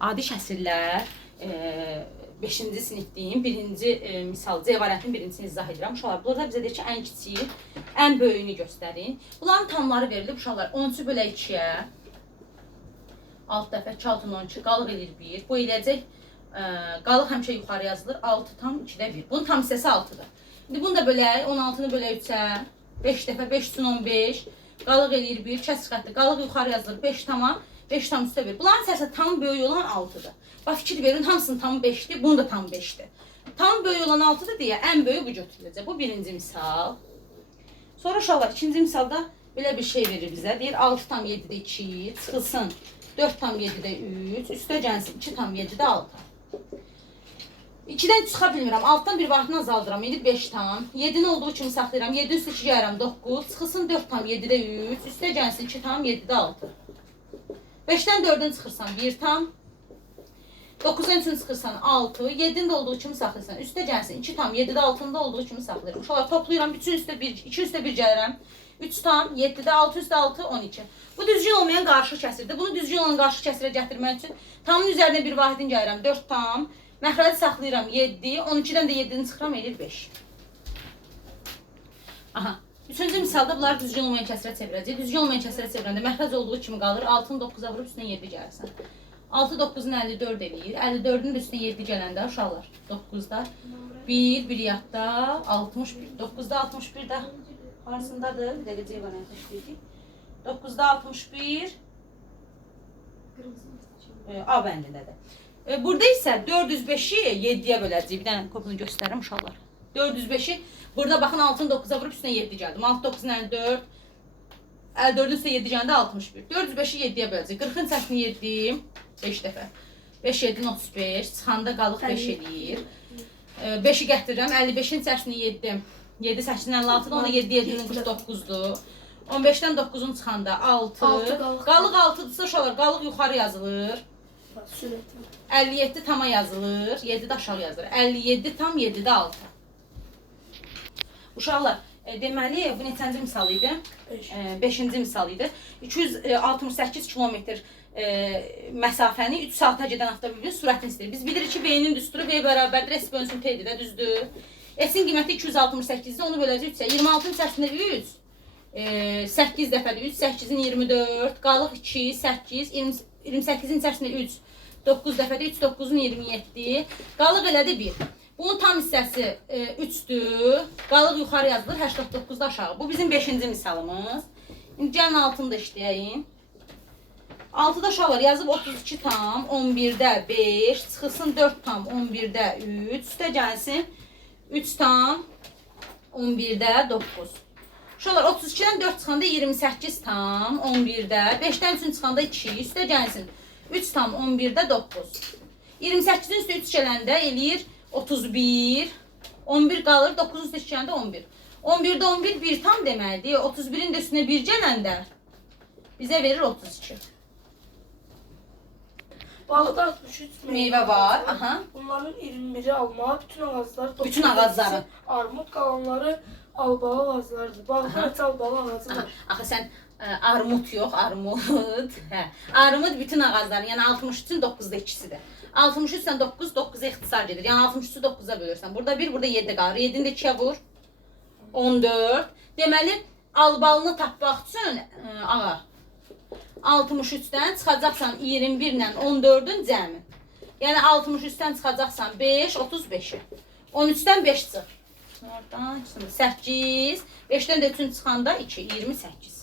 adi kəsrlər e, 5-ci sinifdeyim. Birinci e, misal C variantının birincisini izah edirəm. Uşaqlar burada bizə deyir ki, ən kiçiyi, ən böyüyünü göstərin. Bunların tamları verilib uşaqlar 13 bölə 2-yə alt dəfə 2 altın 12 qalıq edir 1. Bu eləyəcək ə, qalıq həmişə yuxarı yazılır. 6 tam 2-də 1. Bunun tam hissəsi 6-dır. İndi bunu da bölək, 16-nı bölək 3-ə. 5 dəfə 5 üçün 15. Qalıq eləyir 1. Kəsr xətti. Qalıq yuxarı yazılır. 5 tama 5 tam üstə 1. Bunların hissəsi tam böyük olan 6-dır. Bax fikir verin, hamısının tamı 5-dir, bunun da tam 5-dir. Tam böyük olan 6-dır deyə ən böyük bu götürüləcək. Bu birinci misal. Sonra uşaqlar ikinci misalda belə bir şey verir bizə. Deyir 6 tam 7-də 2 çıxılsın 4 tam 7-də 3 üstə gəlsin 2 tam 7-də 6. 2-dən çıxa bilmirəm. Altdan bir vaxtını azaldıram. İndi 5 tam. 7-ni olduğu kimi saxlayıram. 7 üstə 2 gəlirəm 9. Çıxılsın 4 tam 7-də 3. Üstə gəlsin 2 tam 7-də 6. 5-dən 4-dən çıxırsan 1 tam. 9-dan üçün çıxırsan 6. 7-nin də olduğu kimi saxlayırsan. Üstə gəlsin 2 tam 7-də 6-nın da olduğu kimi saxlayıram. Uşaqlar toplayıram. Bütün üstə 1, 2 üstə 1 gəlirəm. 3 tam 7-də 6 üstə 6 12. Bu düzgün olmayan qarşı kəsirdir. Bunu düzgün olan qarşı kəsirə gətirmək üçün tamın üzərinə bir vahidin gəlirəm 4 tam. Məxrəci saxlayıram 7, 12-dən də 7-ni çıxıram eləyir 5. Aha. Üçüncü misalda bunları düzgün olmayan kəsrə çevirəcək. Düzgün olmayan kəsrə çevirəndə məxrəc olduğu kimi qalır. 6-nı 9-a vurub üstünə 7 gəlirsən. 6 9-un 54 eləyir. 54-ün də üstünə 7 gələndə uşaqlar 9-da 1, 1 yadda 61. 9-da 61 də arasındadır. Bir dəqiqə C variantı işləyəcək. 9-da 61 e, A bəndindədir. E, burada isə 405-i 7-yə böləcəyik. Bir dənə kopunu göstərirəm uşaqlar. 405-i burada baxın 6-nı 9-a vurub üstünə 7 gəldim. 6 9-un 54 54-ün üstə 7 gələndə 61. 405-i 7-yə böləcək. 40-ın səsini 7 5 dəfə. 5 7 35. Çıxanda qalıq 5 eləyir. 5-i gətirirəm. 55-in içərisini 7. 7 8-in 56-dır. Onda 7 7-nin 49-dur. 15-dən 9-un çıxanda 6. Altı qalıq. Qalıq 6-dırsa uşaqlar qalıq yuxarı yazılır. Sürətim. 57 tama yazılır. 7 də aşağı yazılır. 57 tam 7-də 6. Uşaqlar, e, deməli bu neçənci misal idi? Beş. 5-ci misal idi. 268 kilometr e, məsafəni 3 saata gedən avtomobilin sürətini istəyir. Biz bilirik ki, V-nin düsturu V bərabərdir S bölünsün T-dir də, düzdür? S-in qiyməti 268-dir, onu böləcək 3-ə. 26-ın içərisində 3, e, 8 dəfədir 3, 8-in 24, qalıq 2, 8, 20, 28-in içərisində 3, 9 dəfədir 3, 9-un 27, qalıq elədi 1. Bunun tam hissəsi e, 3-dür. Qalıq yuxarı yazılır, 89-da aşağı. Bu bizim 5-ci misalımız. İndi gəlin altını da işləyək. 6-da uşaqlar yazıb 32 tam, 11-də 5, çıxılsın 4 tam, 11-də 3, üstə gəlsin 3 tam, 11-də 9. Uşaqlar 32-dən 4 çıxanda 28 tam, 11-də, 5-dən 3 çıxanda 2, üstə gəlsin 3 tam, 11-də 9. 28-in üstə 3 gələndə eləyir 31, 11 qalır, 9-un üstə 2 gələndə 11. 11-də 11 1 tam deməlidir. 31-in də üstünə 1 gələndə bizə verir 32. Bağda 63 Meyvə var. Aha. Bunların 21'i alma, bütün ağaçlar. Bütün ağacları. Armut kalanları albalı ağaçlardır. Bağda et albalı ağacı Aha, var. axı sən ə, armud yox, armud. Hə. Armud bütün ağacların, yəni 63-ün 9-da ikisidir. 63 sən 9, 9-a ixtisar gedir. Yəni 63-ü 9-a bölürsən. Burada 1, burada 7 qalır. 7-ni də 2-yə vur. 14. Deməli, albalını tapmaq üçün ə, ağa 63-dən çıxacaqsan 21 ilə 14-ün cəmi. Yəni 63-dən çıxacaqsan 5, 35-i. 13-dən 5 çıx. Oradan şimdi 8, 5-dən də 3 çıxanda 2, 28.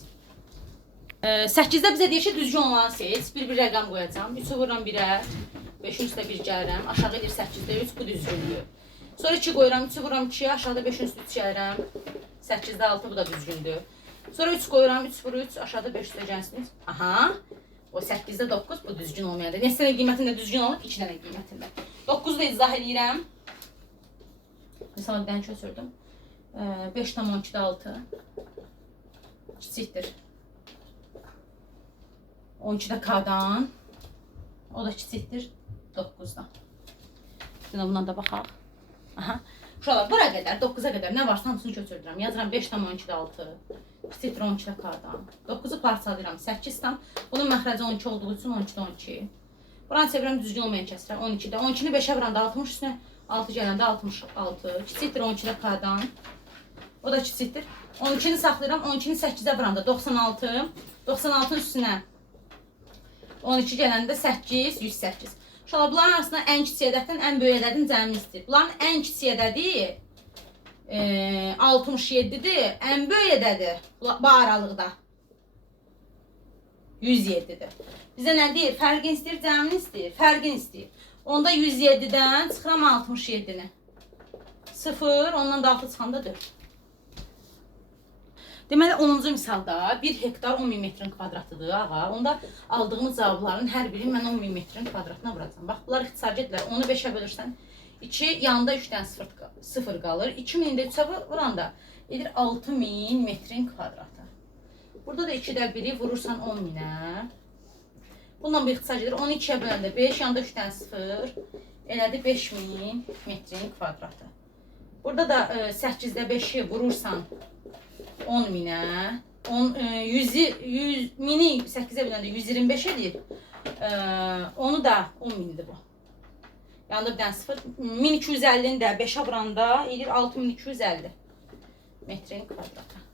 8-də bizə deyir ki, düzgün olanı seç. Bir-bir rəqəm qoyacağam. 3-ü vururam 1-ə. 5-in üstə 1 gəlirəm. Aşağı edir 8-də 3, bu düzgündür. Sonra 2 qoyuram, 3-ü vururam 2-yə. Aşağıda 5-in üstə 3 gəlirəm. 8-də 6, bu da düzgündür. Sonra 3 qoyuram, 3 vur 3, aşağıda 5 üstə gəlsiniz. Aha. O 8-də 9 bu düzgün olmayandır. Neçə dənə qiymətində düzgün olub? 2 dənə qiymətində. 9-u da izah edirəm. Mesela bir dənə çözürdüm. 5 tam 12'də 6 kiçikdir. 12'də K-dan o da kiçikdir 9-dan. Şimdi buna da baxaq. Aha. Uşaqlar bura qədər 9-a qədər nə varsa hamısını götürdürəm. Yazıram 5 tam 12'də 6 kiçikdir 12'də K-dan. 9-u parçalayıram 8 tam. Bunun məxrəci 12 olduğu üçün 12'də 12. Buranı çevirəm düzgün olmayan kəsrə 12-də. 12-ni 5-ə vuranda 60 üstünə 6 gələndə 66. Kiçikdir 12-də k-dan. O da kiçikdir. 12-ni saxlayıram. 12-ni 8-ə vuranda 96. 96-ın üstünə 12 gələndə 8, 108. Uşaqlar bunların arasında ən kiçik ədəddən ən böyük ədədin cəmini istəyir. Bunların ən kiçik ədədi e, 67-dir. Ən böyük ədədi bu aralıqda 107-dir. Bizə nə deyir? Fərqini istəyir, cəmini istəyir. Fərqini istəyir. Onda 107-dən çıxıram 67-ni. 0, ondan da 6 çıxanda 4. Deməli 10-cu misalda 1 hektar 10 min metrin kvadratıdır ağa. Onda aldığımız cavabların hər biri mən 10 min metrin kvadratına vuracağam. Bax bunlar ixtisarcıdırlar. Onu 5-ə bölürsən 2 yanında 3-dən 0, 0 qalır. 2000 də 3-ə vuranda edir 6000 metrin kvadratı. Burada da 2-də 1-i vurursan 10 minə. Bundan bir ixtisarcıdır. 12-yə böləndə 5 yanında 3-dən 0 elədi 5000 metrin kvadratı. Burada da e, 8-də 5-i vurursan 10 minə, 10 e, 100 100 mini 8-ə böləndə 125 edir. Onu da 10 mindir bu. Yanında bir dənə 0. 1250-ni də 5-ə vuranda edir 6250 metrin kvadratı.